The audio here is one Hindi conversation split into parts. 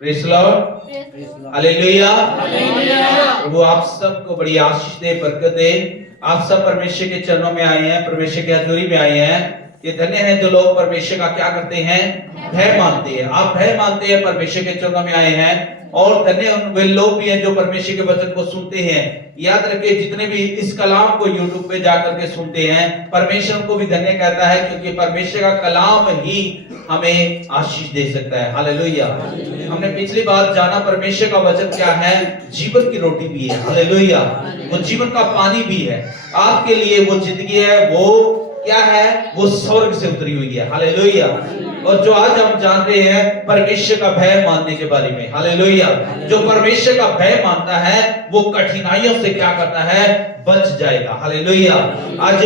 Praise Lord, hallelujah. प्रभु आप सबको बड़ी आशीष दे, बरकत दे। आप सब परमेश्वर के चरणों में आए हैं, परमेश्वर की हजूरी में आए हैं। ये धन्य है जो लोग परमेश्वर का क्या करते हैं, भय मानते हैं। आप भय मानते हैं, परमेश्वर के चरणों में आए हैं। और धन्य वे लोग भी हैं जो परमेश्वर के वचन को सुनते हैं। याद रखिए, जितने भी इस कलाम को यूट्यूब पे जाकर के सुनते हैं, परमेश्वर को भी धन्य कहता है, क्योंकि परमेश्वर का कलाम ही हमें आशीष दे सकता है। हालेलुया। हमने पिछली बार जाना परमेश्वर का वचन क्या है, जीवन की रोटी भी है। हालेलुया। वो जीवन का पानी भी है। आपके लिए वो जिंदगी है, वो क्या है, वो स्वर्ग से उतरी हुई है। हालेलुया। और जो आज हम जान रहे हैं परमेश्वर का भय मानने के बारे में। हालेलुया। जो परमेश्वर का भय मानता है वो कठिनाइयों से क्या करता है, बच जाएगा। हालेलुया। आज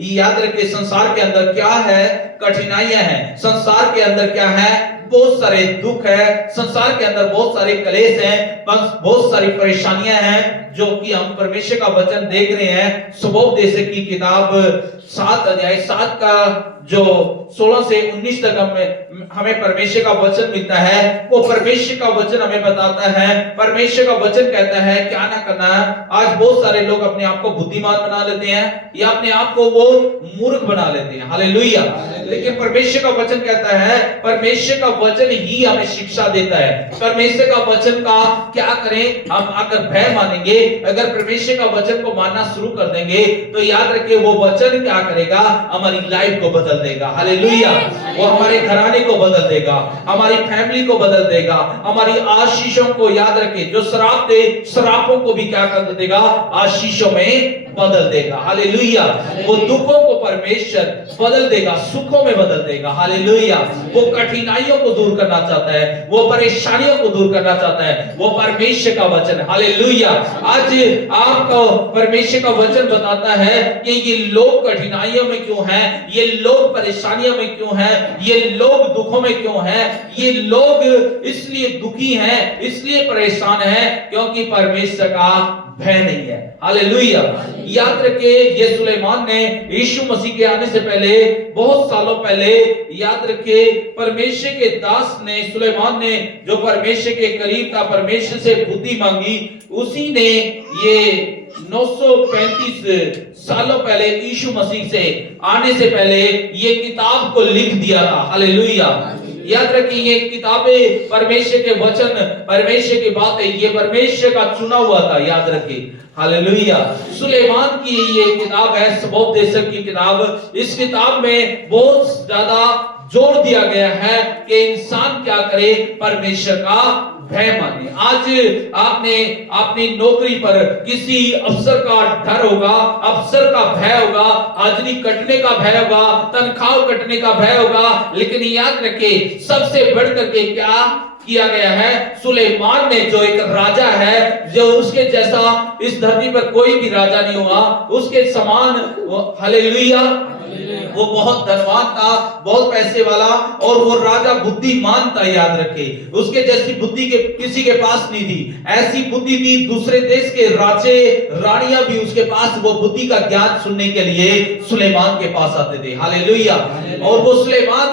याद रखिए, संसार के अंदर क्या है, कठिनाइयां हैं। संसार के अंदर क्या है, बहुत सारे दुख है। संसार के अंदर बहुत सारे क्लेश हैं, बहुत सारी परेशानियां हैं, जो कि हम परमेश्वर का वचन देख रहे हैं। सुबोपदेश की किताब 7 अध्याय 7 का जो 16 से 19 तक हमें परमेश्वर का वचन मिलता है। वो परमेश्वर का वचन हमें बताता है, परमेश्वर का वचन कहता है क्या ना करना है। आज बहुत सारे लोग अपने आप को बुद्धिमान बना लेते हैं या अपने आप को वो मूर्ख बना लेते हैं। हालेलुया। लेकिन परमेश्वर का वचन कहता है, परमेश्वर का वचन ही हमें शिक्षा देता है। परमेश्वर का वचन का क्या करें, हम अगर भय मानेंगे, अगर परमेश्वर का वचन को मानना शुरू कर देंगे, तो याद रखिए वो वचन क्या करेगा, हमारी लाइफ को बदल देगा। हालेलुया। वो हमारे घराने को बदल देगा, हमारी फैमिली को बदल देगा, हमारी आशीषों को, याद रखिए, जो श्राप थे श्रापों को भी क्या कर देगा, आशीषों में बदल देगा। हालेलुया। वो दुखों को परमेश्वर बदल देगा, सुखों में बदल देगा। हालेलुया। वो कठिनाइयों को दूर करना चाहता है, वो परेशानियों को दूर करना चाहता है, वो परमेश्वर का वचन। हालेलुया। आज आपको परमेश्वर का वचन बताता है कि ये लोग कठिनाइयों में क्यों हैं, ये लोग परेशानियों में क्यों हैं, ये लोग दुखों में क्यों हैं। ये लोग इसलिए दुखी हैं, इसलिए परेशान हैं, क्योंकि परमेश्वर का भय नहीं है। हालेलुया। याद रखिए, ये सुलेमान ने यीशु मसीह के आने से पहले, बहुत सालों पहले, याद रखिए, परमेश्वर के दास ने, सुलेमान ने, जो परमेश्वर के करीब था, परमेश्वर से बुद्धि मांगी, उसी ने ये 935 सालों पहले यीशु मसीह से आने से पहले ये किताब को लिख दिया था। हालेलुया। याद रखिए, ये किताबें परमेश्वर के वचन, परमेश्वर की बातें, ये परमेश्वर का चुना हुआ था। याद रखिए। हालेलुया। सुलेमान की ये किताब है, सुबोपदेश की किताब। इस किताब में बहुत ज्यादा जोर दिया गया है कि इंसान क्या करे, परमेश्वर का भय माने। आज आपने अपनी नौकरी पर किसी अफसर का डर होगा, अफसर का भय होगा, हाजिरी कटने का भय होगा, तनख्वाह कटने का भय होगा। लेकिन याद रखिए, सबसे बढ़कर के क्या किया गया है, सुलेमान ने, जो एक राजा है, जो उसके जैसा इस धरती पर कोई भी राजा नहीं हुआ, उसके समान। हालेलुया। वो बहुत धनवान था, बहुत पैसे वाला, और वो राजा बुद्धिमान था। याद रखे, उसके जैसी बुद्धि के किसी के पास नहीं थी। ऐसी बुद्धि थी, दूसरे देश के राजे रानियां भी उसके पास वो बुद्धि का ज्ञान सुनने के लिए सुलेमान के पास आते थे। हालेलुया। और वो सुलेमान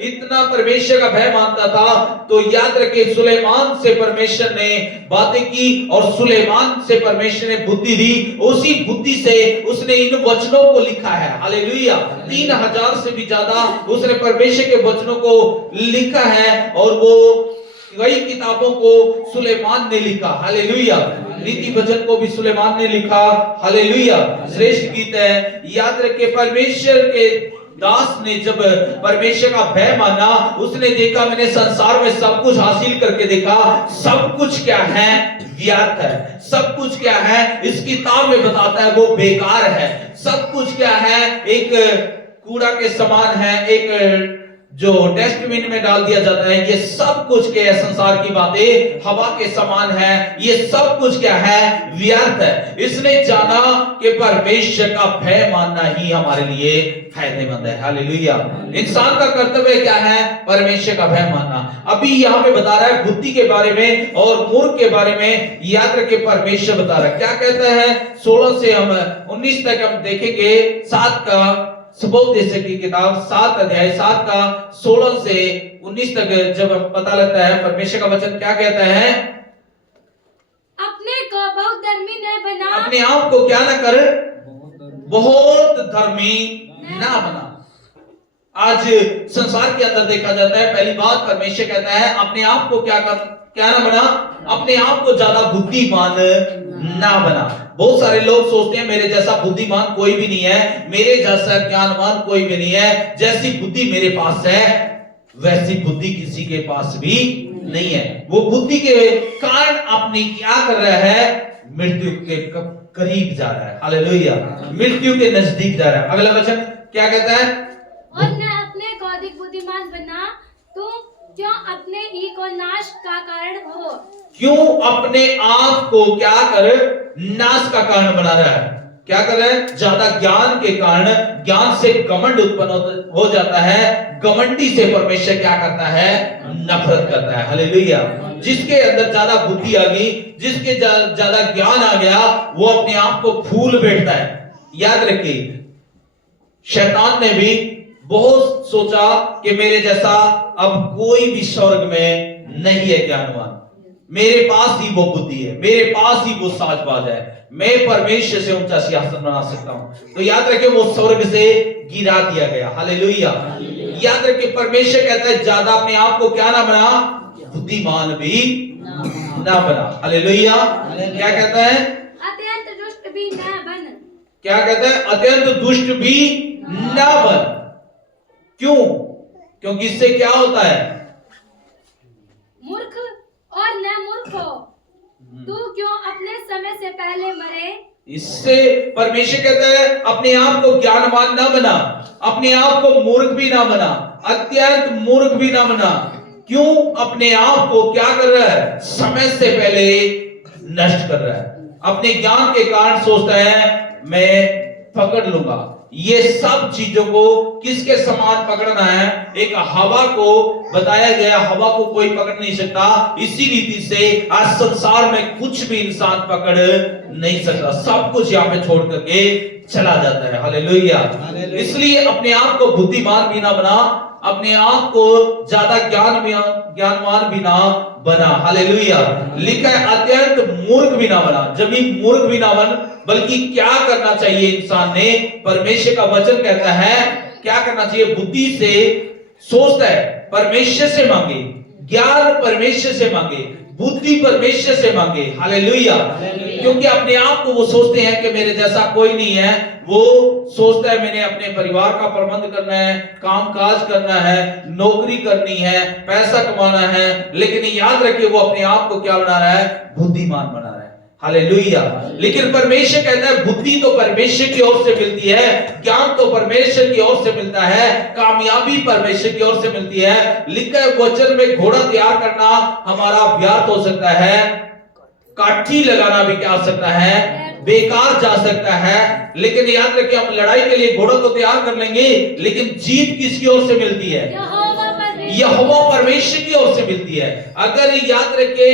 इतना परमेश्वर का भय मानता था, तो याद रखे, सुलेमान से परमेश्वर ने बातें की और सुलेमान से परमेश्वर ने बुद्धि दी। उसी बुद्धि से उसने इन वचनों को लिखा है। हालेलुया। 3000 से भी ज्यादा उसने परमेश्वर के वचनों को लिखा है, और वो कई किताबों को सुलेमान ने लिखा। हालेलुया। नीति वचन को भी सुलेमान ने लिखा। हालेलुया। श्रेष्ठ गीत है। याद रखे, परमेश्वर के दास ने जब परमेश्वर का भय माना, उसने देखा, मैंने संसार में सब कुछ हासिल करके देखा, सब कुछ क्या है, व्यर्थ है। सब कुछ क्या है, इस किताब में बताता है, वो बेकार है। सब कुछ क्या है, एक कूड़ा के समान है, एक जो डस्टबिन में डाल दिया जाता है। ये सब कुछ क्या है, संसार की बातें हवा के समान है। ये सब कुछ क्या है, व्यर्थ है। इसने जाना कि परमेश्वर का भय मानना ही हमारे लिए फायदेमंद है। हालेलुया। इंसान का कर्तव्य क्या है, परमेश्वर का भय मानना। अभी यहाँ पे बता रहा है बुद्धि के बारे में और मूर्ख के बारे में। याद रखिए, परमेश्वर बता रहा है, क्या कहता है, 16 से हम 19 तक हम देखेंगे। 7 का सुबोपदेश की किताब 7 अध्याय 7 का 16 से 19 तक जब पता लगता है परमेश्वर का वचन क्या कहता है, अपने को बहुत धर्मी न बना, अपने आप को क्या ना कर, बहुत धर्मी ना बना। आज संसार के अंदर देखा जाता है, पहली बात परमेश्वर कहता है अपने आप को क्या ना बना, अपने आप को ज्यादा बुद्धिमान ना बना। बहुत सारे लोग सोचते हैं मेरे जैसा बुद्धिमान कोई भी नहीं है, मेरे जैसा ज्ञानवान कोई भी नहीं है, जैसी बुद्धि मेरे पास है वैसी बुद्धि किसी के पास भी नहीं है। वो बुद्धि के कारण अपनी क्या कर रहा है, मृत्यु के करीब जा रहा है। हालेलुया, मृत्यु के नजदीक जा रहा है। अगला वचन क्या कहता है, और न अपने को अधिक बुद्धिमान बना, तू क्यों अपने ही को नाश का कारण हो। क्यों अपने आप को क्या कर, नाश का कारण बना रहा है। क्या कर रहा है, ज्यादा ज्ञान के कारण, ज्ञान से घमंड उत्पन्न हो जाता है, घमंडी से परमेश्वर क्या करता है, नफरत करता है। हालेलुया, जिसके अंदर ज्यादा बुद्धि आ गई, जिसके ज्यादा ज्ञान आ गया, वो अपने आप को फूल बैठता है। याद रखिए, शैतान ने भी बहुत सोचा कि मेरे जैसा अब कोई भी स्वर्ग में नहीं है ज्ञानवान, मेरे पास ही वो बुद्धि है, मेरे पास ही वो साजबाज है, मैं परमेश्वर से ऊंचा सिंहासन बना सकता हूं। तो याद रखिए, वो स्वर्ग से गिरा दिया गया। हालेलुया, याद रखिए, परमेश्वर कहता है ज्यादा अपने आप को क्या ना बना, बुद्धिमान भी ना बना। हालेलुया, क्या कहता है, अत्यंत दुष्ट भी न बन। क्या कहता है, अत्यंत दुष्ट भी ना बन। क्यों, क्योंकि इससे क्या होता है, मूर्ख और न मूर्ख हो, तू क्यों अपने समय से पहले मरे। इससे परमेश्वर कहता है अपने आप को ज्ञानवान ना बना, अपने आप को मूर्ख भी ना बना, अत्यंत मूर्ख भी ना बना। क्यों, अपने आप को क्या कर रहा है, समय से पहले नष्ट कर रहा है। अपने ज्ञान के कारण सोचता है मैं पकड़ लूंगा। ये सब चीजों को किसके समान पकड़ना है, एक हवा को बताया गया, हवा को कोई पकड़ नहीं सकता। इसी रीति से आज संसार में कुछ भी इंसान पकड़ नहीं सकता, सब कुछ यहाँ पे छोड़ करके चला जाता है। हालेलुया, इसलिए अपने आप को बुद्धिमान भी ना बना, अपने आप को ज्यादा ज्ञानवान भी ना बना। हालेलुया, लिखा है अत्यंत मूर्ख भी ना बना। जब भी मूर्ख भी ना बन, बल्कि क्या करना चाहिए इंसान ने, परमेश्वर का वचन कहता है क्या करना चाहिए, बुद्धि से सोचता है परमेश्वर से मांगे, ज्ञान परमेश्वर से मांगे, बुद्धि परमेश्वर से मांगे। हालेलुया, क्योंकि अपने आप को वो सोचते हैं कि मेरे जैसा कोई नहीं है। वो सोचता है मैंने अपने परिवार का प्रबंध करना है, कामकाज करना है, नौकरी करनी है, पैसा कमाना है, लेकिन याद रखिए वो अपने आप को क्या बना रहा है, बुद्धिमान बना रहा है। हालेलुया, लेकिन परमेश्वर कहता है बुद्धि तो परमेश्वर की ओर से मिलती है, ज्ञान तो परमेश्वर की ओर से मिलता है, कामयाबी परमेश्वर की ओर से मिलती है। लिखा है वचन में घोड़ा तैयार करना हमारा व्यर्थ हो सकता है, काठी लगाना भी क्या हो सकता है, बेकार जा सकता है। लेकिन याद रखिए, हम लड़ाई के लिए घोड़ा तो तैयार कर लेंगे, लेकिन जीत किसकी ओर से मिलती है, यहोवा परमेश्वर की ओर से मिलती है। अगर याद रखे,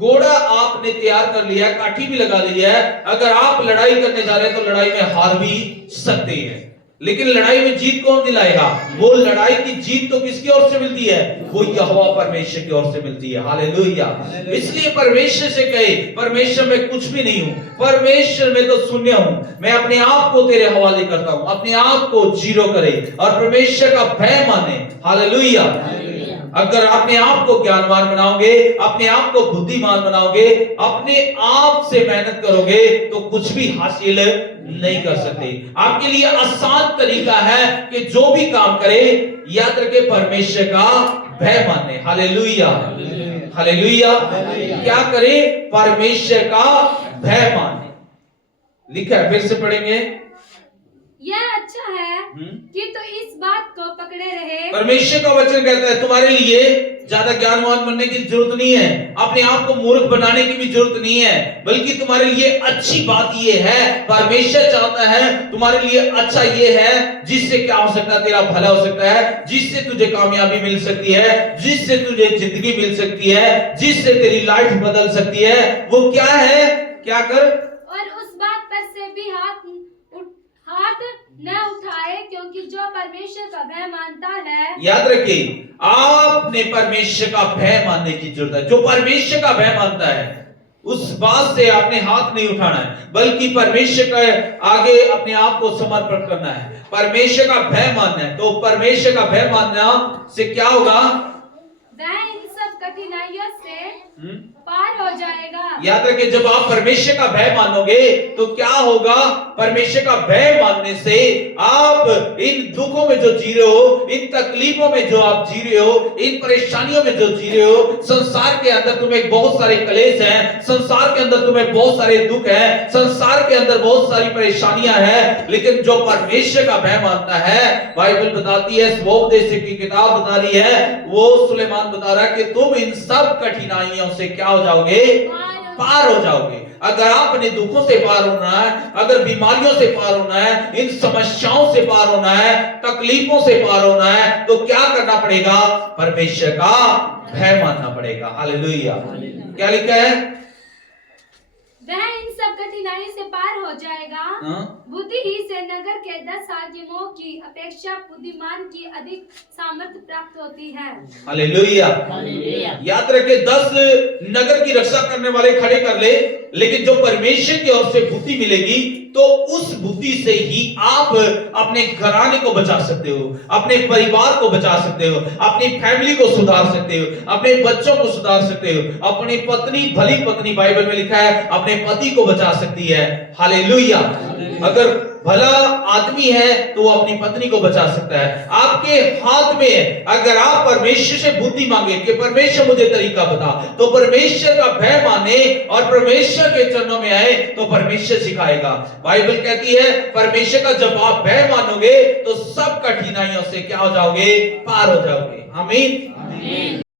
घोड़ा आपने तैयार कर लिया, काठी भी लगा ली है, अगर आप लड़ाई करने जा रहे हैं तो लड़ाई में हार भी सकते हैं, लेकिन लड़ाई में जीत कौन दिलाएगा, वो लड़ाई की जीत तो किसकी ओर से मिलती है, वो यहोवा परमेश्वर की ओर से मिलती है। हालेलुया, इसलिए परमेश्वर से कहे परमेश्वर में कुछ भी नहीं हूं, परमेश्वर में तो शून्य हूं, मैं अपने आप को तेरे हवाले करता हूं, अपने आप को जीरो करे और परमेश्वर का भय माने। हालेलुया, अगर अपने आप को ज्ञानवान बनाओगे, अपने आप को बुद्धिमान बनाओगे, अपने आप से मेहनत करोगे तो कुछ भी हासिल नहीं कर सकते। आपके लिए आसान तरीका है कि जो भी काम करे याद रखे परमेश्वर का भय माने। हालेलुया, हालेलुया, क्या करे, परमेश्वर का भय माने। लिखा है, फिर से पढ़ेंगे, यह अच्छा है कि तो इस बात को पकड़े रहे। परमेश्वर का वचन कहता है तुम्हारे लिए ज्यादा ज्ञानवान बनने की जरूरत नहीं है, अपने आप को मूर्ख बनाने की भी जरूरत नहीं है, बल्कि तुम्हारे लिए अच्छी बात यह है, परमेश्वर चाहता है तुम्हारे लिए अच्छा यह है जिससे क्या हो सकता है, तेरा भला हो सकता है, जिससे तुझे कामयाबी मिल सकती है, जिससे तुझे जिंदगी मिल सकती है, जिससे तेरी लाइफ बदल सकती है। वो क्या है, क्या कर, और उस बात पर से भी हाथ न उठाए, क्योंकि जो परमेश्वर का भय मानता है याद रखिए, आपने परमेश्वर का भय मानने की जरूरत है। जो परमेश्वर का भय मानता है उस बात से आपने हाथ नहीं उठाना है, बल्कि परमेश्वर के आगे अपने आप को समर्पण करना है, परमेश्वर का भय मानना है। तो परमेश्वर का भय मानना से क्या होगा? वह इन सब कठिनाइयों से पार हो जाएगा। याद रखिए, जब आप परमेश्वर का भय मानोगे तो क्या होगा? परमेश्वर का भय मानने से आप इन दुखों में जो जी रहे हो, इन तकलीफों में जो आप जी रहे हो, इन परेशानियों में जो जी रहे हो, संसार के अंदर तुम्हें बहुत सारे क्लेश हैं, संसार के अंदर तुम्हें बहुत सारे दुख हैं, संसार के अंदर बहुत सारी परेशानियां हैं, लेकिन जो परमेश्वर का भय मानता है, बाइबल बताती है, स्वोपदेश की किताब बता रही है, वो सुलेमान बता रहा है कि तुम इन सब कठिनाइयों से क्या हो जाओगे? पार हो जाओगे। अगर आप अपने दुखों से पार होना है, अगर बीमारियों से पार होना है, इन समस्याओं से पार होना है, तकलीफों से पार होना है, तो क्या करना पड़ेगा? परमेश्वर का भय मानना पड़ेगा। हालेलुया। क्या लिखा है? वह इन सब कठिनाई से पार हो जाएगा। बुद्धि ही से नगर के 10 हाकिमों की अपेक्षा बुद्धिमान की अधिक सामर्थ्य प्राप्त होती है। हालेलुया। याद रखे, 10 नगर की रक्षा करने वाले खड़े कर ले, लेकिन जो परमेश्वर की ओर से बुद्धि मिलेगी तो उस बुद्धि से ही आप अपने घराने को बचा सकते हो, अपने परिवार को बचा सकते हो, अपनी फैमिली को सुधार सकते हो, अपने बच्चों को सुधार सकते हो, अपनी पत्नी, भली पत्नी, बाइबल में लिखा है, अपने पति को बचा सकती है। हालेलुया। अगर भला आदमी है तो वो अपनी पत्नी को बचा सकता है। आपके हाथ में है, अगर आप परमेश्वर से बुद्धि मांगे कि परमेश्वर मुझे तरीका बता, तो परमेश्वर का भय माने और परमेश्वर के चरणों में आए तो परमेश्वर सिखाएगा। बाइबल कहती है, परमेश्वर का जब आप भय मानोगे तो सब कठिनाइयों से क्या हो जाओगे? पार हो जाओगे। आमीन।